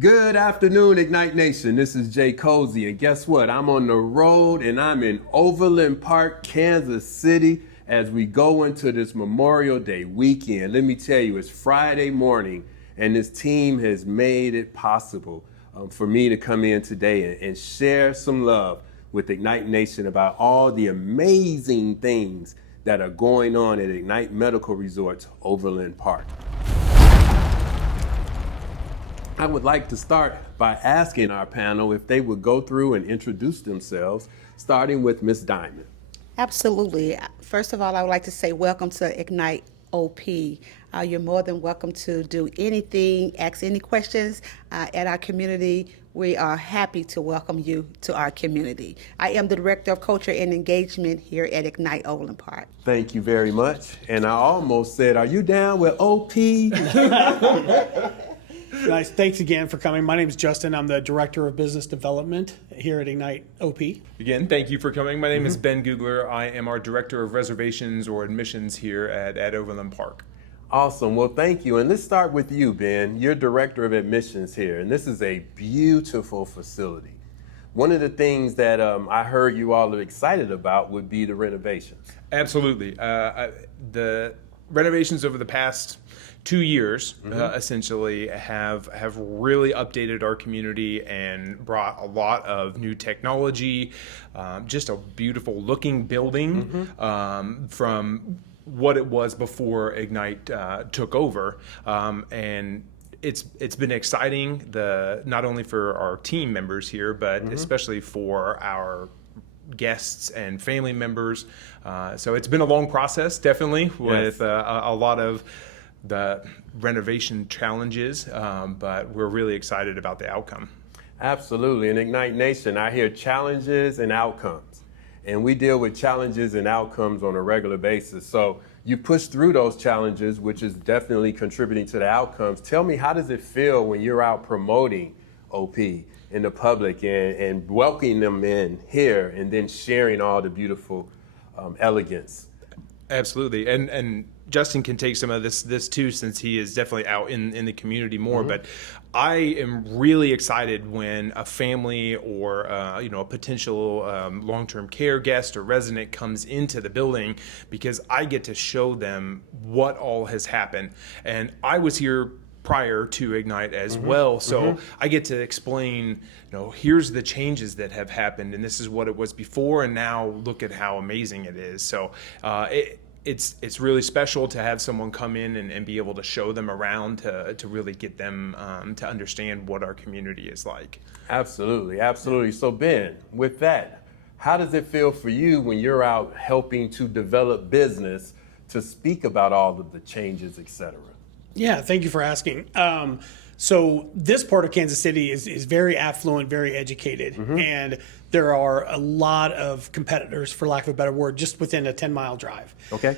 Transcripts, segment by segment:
Good afternoon, Ignite Nation. This is Jerald Cosey, and guess what? I'm on the road and I'm in Overland Park, Kansas City as we go into this Memorial Day weekend. Let me tell you, it's Friday morning and this team has made it possible for me to come in today and share some love with Ignite Nation about all the amazing things that are going on at Ignite Medical Resorts, Overland Park. I would like to start by asking our panel if they would go through and introduce themselves, starting with Ms. Diamond. Absolutely. First of all, I would like to say welcome to Ignite OP. You're more than welcome to do anything, ask any questions at our community. We are happy to welcome you to our community. I am the Director of Culture and Engagement here at Ignite Overland Park. Thank you very much. And I almost said, are you down with OP? Nice. Thanks again for coming. My name is Justin. I'm the Director of Business Development here at Ignite OP. Again, thank you for coming. My name is Ben Gugler. I am our Director of Reservations or Admissions here at Overland Park. Awesome. Well, thank you. And let's start with you, Ben. You're Director of Admissions here, and this is a beautiful facility. One of the things that I heard you all are excited about would be the renovations. Absolutely. The renovations over the past 2 years essentially have really updated our community and brought a lot of new technology, just a beautiful looking building from what it was before Ignite took over. And it's been exciting, not only for our team members here, but especially for our guests and family members. So it's been a long process, definitely, with a lot of the renovation challenges, but we're really excited about the outcome. Absolutely. In Ignite Nation, I hear challenges and outcomes. And we deal with challenges and outcomes on a regular basis. So you push through those challenges, which is definitely contributing to the outcomes. Tell me, how does it feel when you're out promoting OP in the public and welcoming them in here and then sharing all the beautiful elegance? Absolutely. And Justin can take some of this too, since he is definitely out in the community more. But I am really excited when a family or a potential long-term care guest or resident comes into the building, because I get to show them what all has happened. And I was here prior to Ignite as well, so I get to explain, here's the changes that have happened, and this is what it was before, and now look at how amazing it is. So it's really special to have someone come in and be able to show them around to really get them to understand what our community is like. Absolutely, absolutely. So Ben, with that, how does it feel for you when you're out helping to develop business to speak about all of the changes, et cetera? Yeah, thank you for asking. So this part of Kansas City is very affluent, very educated, and there are a lot of competitors, for lack of a better word, just within a 10-mile drive. Okay.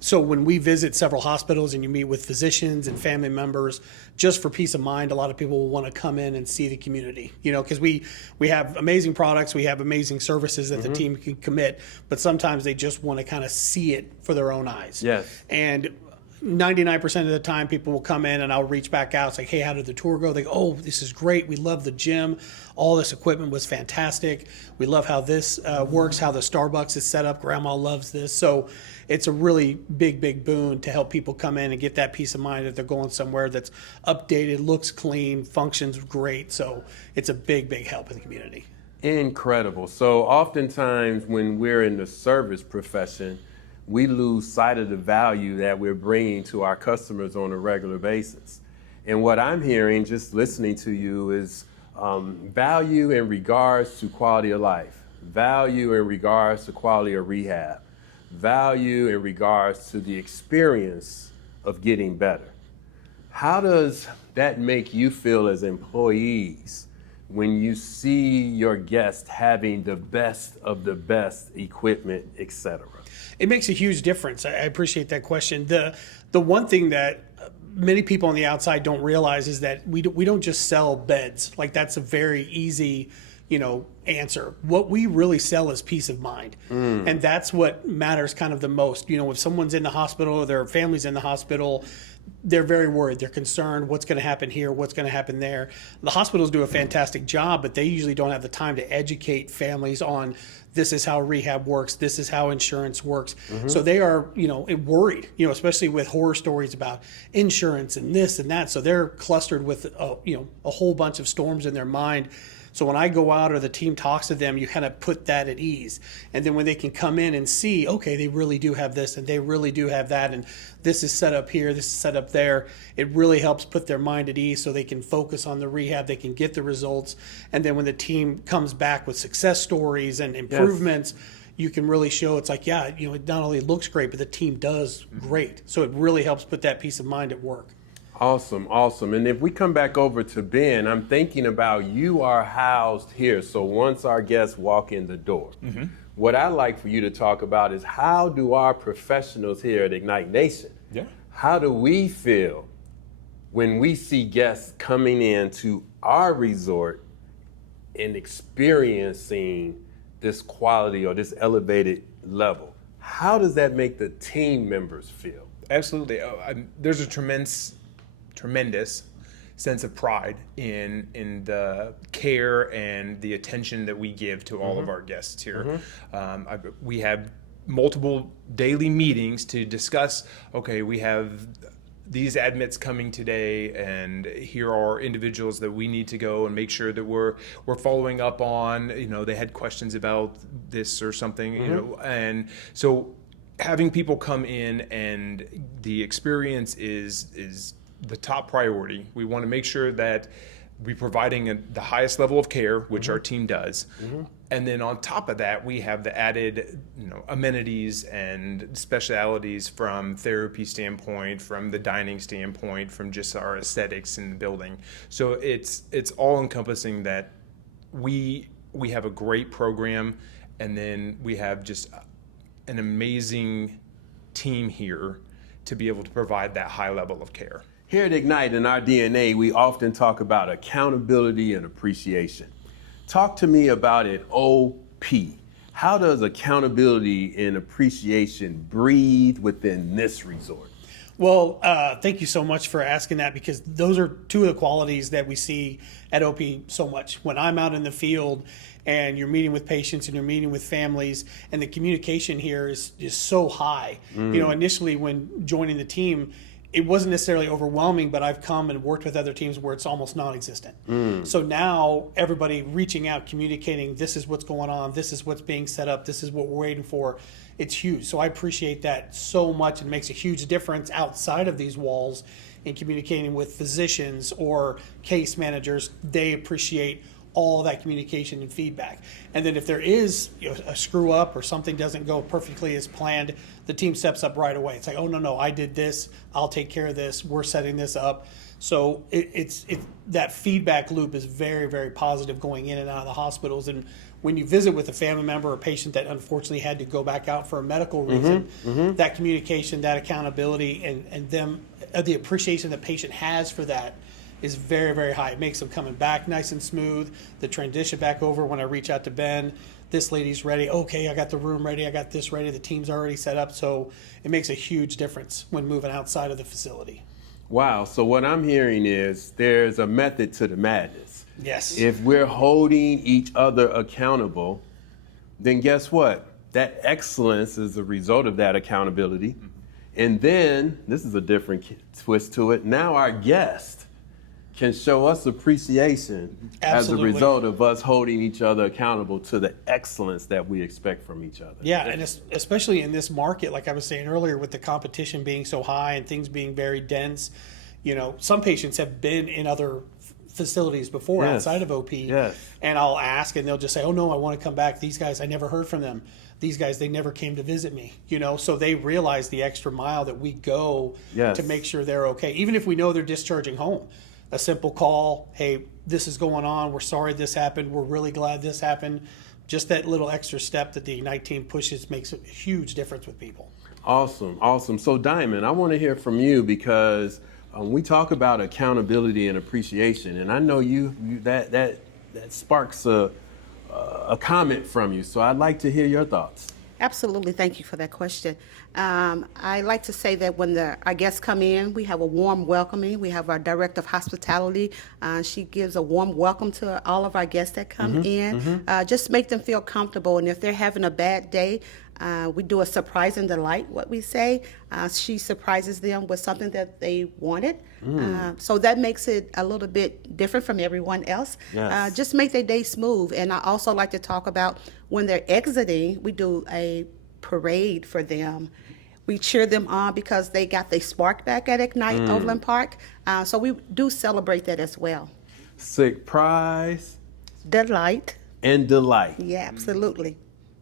So when we visit several hospitals and you meet with physicians and family members, just for peace of mind, a lot of people will want to come in and see the community, because we have amazing products, we have amazing services that the team can commit, but sometimes they just want to kind of see it for their own eyes. Yes. And 99% of the time people will come in and I'll reach back out. It's like, hey, how did the tour go? They go, oh, this is great. We love the gym. All this equipment was fantastic. We love how this works, how the Starbucks is set up. Grandma loves this. So it's a really big boon to help people come in and get that peace of mind that they're going somewhere that's updated, looks clean, functions great. So it's a big help in the community. Incredible. So oftentimes when we're in the service profession, we lose sight of the value that we're bringing to our customers on a regular basis. And what I'm hearing, just listening to you, is value in regards to quality of life, value in regards to quality of rehab, value in regards to the experience of getting better. How does that make you feel as employees when you see your guests having the best of the best equipment, et cetera? It makes a huge difference. I appreciate that question. The one thing that many people on the outside don't realize is that we don't just sell beds. Like, that's a very easy, answer. What we really sell is peace of mind. And that's what matters kind of the most. If someone's in the hospital or their family's in the hospital, they're very worried. They're concerned what's going to happen here, what's going to happen there. The hospitals do a fantastic job, but they usually don't have the time to educate families on this is how rehab works, this is how insurance works. So they are, worried, especially with horror stories about insurance and this and that. So they're clustered with, a whole bunch of storms in their mind. So when I go out or the team talks to them, you kind of put that at ease. And then when they can come in and see, okay, they really do have this and they really do have that, and this is set up here, this is set up there, it really helps put their mind at ease so they can focus on the rehab, they can get the results. And then when the team comes back with success stories and improvements, you can really show it's like, it not only looks great, but the team does great. So it really helps put that peace of mind at work. Awesome, awesome. And if we come back over to Ben, I'm thinking about you are housed here. So once our guests walk in the door, what I'd like for you to talk about is how do our professionals here at Ignite Nation, how do we feel when we see guests coming into our resort and experiencing this quality or this elevated level? How does that make the team members feel? Absolutely. There's a tremendous sense of pride in the care and the attention that we give to all of our guests here. We have multiple daily meetings to discuss, okay, we have these admits coming today, and here are individuals that we need to go and make sure that we're following up on. They had questions about this or something, and so having people come in and the experience is the top priority. We want to make sure that we're providing the highest level of care, which our team does. And then on top of that, we have the added, amenities and specialities from therapy standpoint, from the dining standpoint, from just our aesthetics in the building. So it's all encompassing that we have a great program, and then we have just an amazing team here to be able to provide that high level of care. Here at Ignite, in our DNA, we often talk about accountability and appreciation. Talk to me about it, OP. How does accountability and appreciation breathe within this resort? Well, thank you so much for asking that, because those are two of the qualities that we see at OP so much. When I'm out in the field and you're meeting with patients and you're meeting with families, and the communication here is so high. Initially when joining the team, it wasn't necessarily overwhelming, but I've come and worked with other teams where it's almost non-existent. So now everybody reaching out, communicating, this is what's going on, this is what's being set up, this is what we're waiting for. It's huge. So I appreciate that so much. It makes a huge difference outside of these walls in communicating with physicians or case managers. They appreciate all that communication and feedback. And then if there is a screw up or something doesn't go perfectly as planned, the team steps up right away. It's like, oh, no, I did this. I'll take care of this. We're setting this up. So it's that feedback loop is very, very positive going in and out of the hospitals. And when you visit with a family member or patient that unfortunately had to go back out for a medical reason, that communication, that accountability, and them the appreciation the patient has for that is very, very high. It makes them coming back nice and smooth. The transition back over when I reach out to Ben, this lady's ready. Okay, I got the room ready. I got this ready. The team's already set up. So it makes a huge difference when moving outside of the facility. Wow. So what I'm hearing is there's a method to the madness. Yes. If we're holding each other accountable, then guess what? That excellence is a result of that accountability. And then, this is a different twist to it, now our guest can show us appreciation as a result of us holding each other accountable to the excellence that we expect from each other. Yeah, and especially in this market, like I was saying earlier, with the competition being so high and things being very dense, some patients have been in other facilities before outside of OP, and I'll ask and they'll just say, oh no, I want to come back. These guys, I never heard from them. These guys, they never came to visit me, so they realize the extra mile that we go to make sure they're okay. Even if we know they're discharging home, a simple call, hey, this is going on, we're sorry this happened, we're really glad this happened. Just that little extra step that the Ignite team pushes makes a huge difference with people. Awesome. So Diamond, I want to hear from you because we talk about accountability and appreciation, and I know you that sparks a comment from you. So I'd like to hear your thoughts. Absolutely. Thank you for that question. I like to say that when our guests come in, we have a warm welcoming. We have our director of hospitality. She gives a warm welcome to all of our guests that come in. Just make them feel comfortable. And if they're having a bad day, we do a surprise and delight, what we say. She surprises them with something that they wanted. So that makes it a little bit different from everyone else. Yes. Just make their day smooth. And I also like to talk about when they're exiting, we do a parade for them. We cheer them on because they got their spark back at Ignite Overland Park. So we do celebrate that as well. Surprise Delight. and delight. Yeah, absolutely.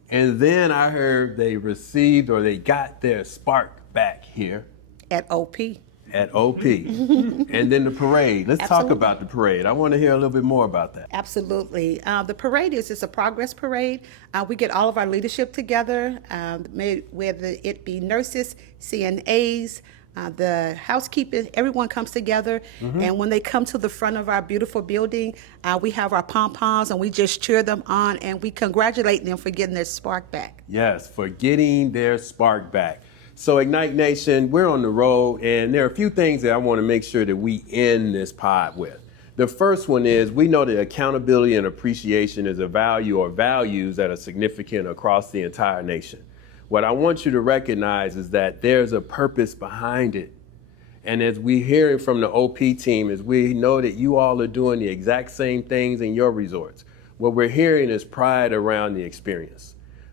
And then I heard they received or they got their spark back here At OP. at OP. And then the parade. Let's talk Absolutely. about the parade. I want to hear a little bit more about that. Absolutely. The parade is a progress parade. We get all of our leadership together, whether it be nurses, CNAs, the housekeepers, everyone comes together. And when they come to the front of our beautiful building, we have our pom-poms and we just cheer them on and we congratulate them for getting their spark back. Yes, for getting their spark back. So Ignite Nation, we're on the road, and there are a few things that I want to make sure that we end this pod with. The first one is we know that accountability and appreciation is a value or values that are significant across the entire nation. What I want you to recognize is that there's a purpose behind it. And as we hear it from the OP team, is we know that you all are doing the exact same things in your resorts. What we're hearing is pride around the experience.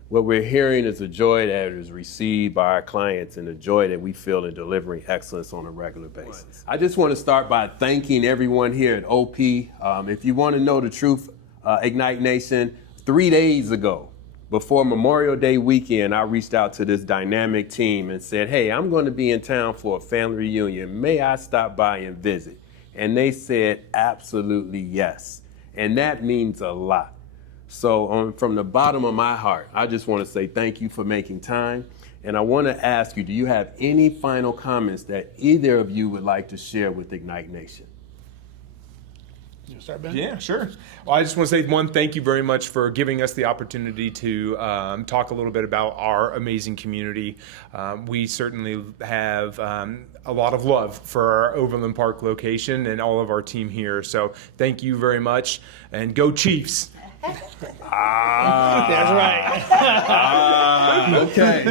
What we're hearing is the joy that is received by our clients and the joy that we feel in delivering excellence on a regular basis. I just want to start by thanking everyone here at OP. If you want to know the truth, Ignite Nation, 3 days ago, before Memorial Day weekend, I reached out to this dynamic team and said, hey, I'm going to be in town for a family reunion. May I stop by and visit? And they said, absolutely yes. And that means a lot. So from the bottom of my heart, I just want to say thank you for making time. And I want to ask you, do you have any final comments that either of you would like to share with Ignite Nation? You wanna start, Ben? Yeah, sure. Well, I just want to say, one, thank you very much for giving us the opportunity to talk a little bit about our amazing community. We certainly have a lot of love for our Overland Park location and all of our team here. So thank you very much, and go Chiefs. That's right. Okay.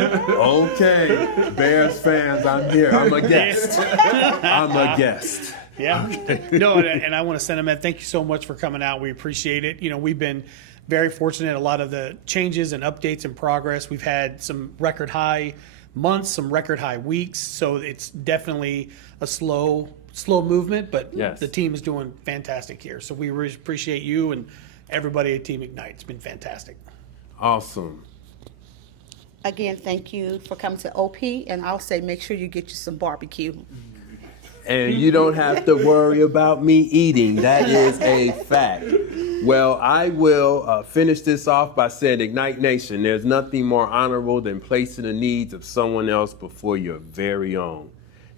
Bears fans, I'm here. I'm a guest. I'm a guest. Yeah. No, and I want to send them in. Thank you so much for coming out. We appreciate it. You know, we've been very fortunate. A lot of the changes and updates and progress. We've had some record high months, some record high weeks. So it's definitely a slow movement, but Yes. the team is doing fantastic here. So we really appreciate you and everybody at Team Ignite. It's been fantastic. Awesome. Again, thank you for coming to OP, and I'll say make sure you get you some barbecue. And you don't have to worry about me eating. That is a fact. Well, I will finish this off by saying, Ignite Nation, there's nothing more honorable than placing the needs of someone else before your very own.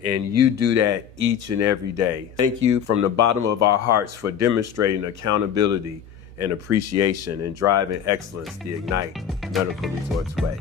And you do that each and every day. Thank you from the bottom of our hearts for demonstrating accountability and appreciation and driving excellence the Ignite Medical Resorts way.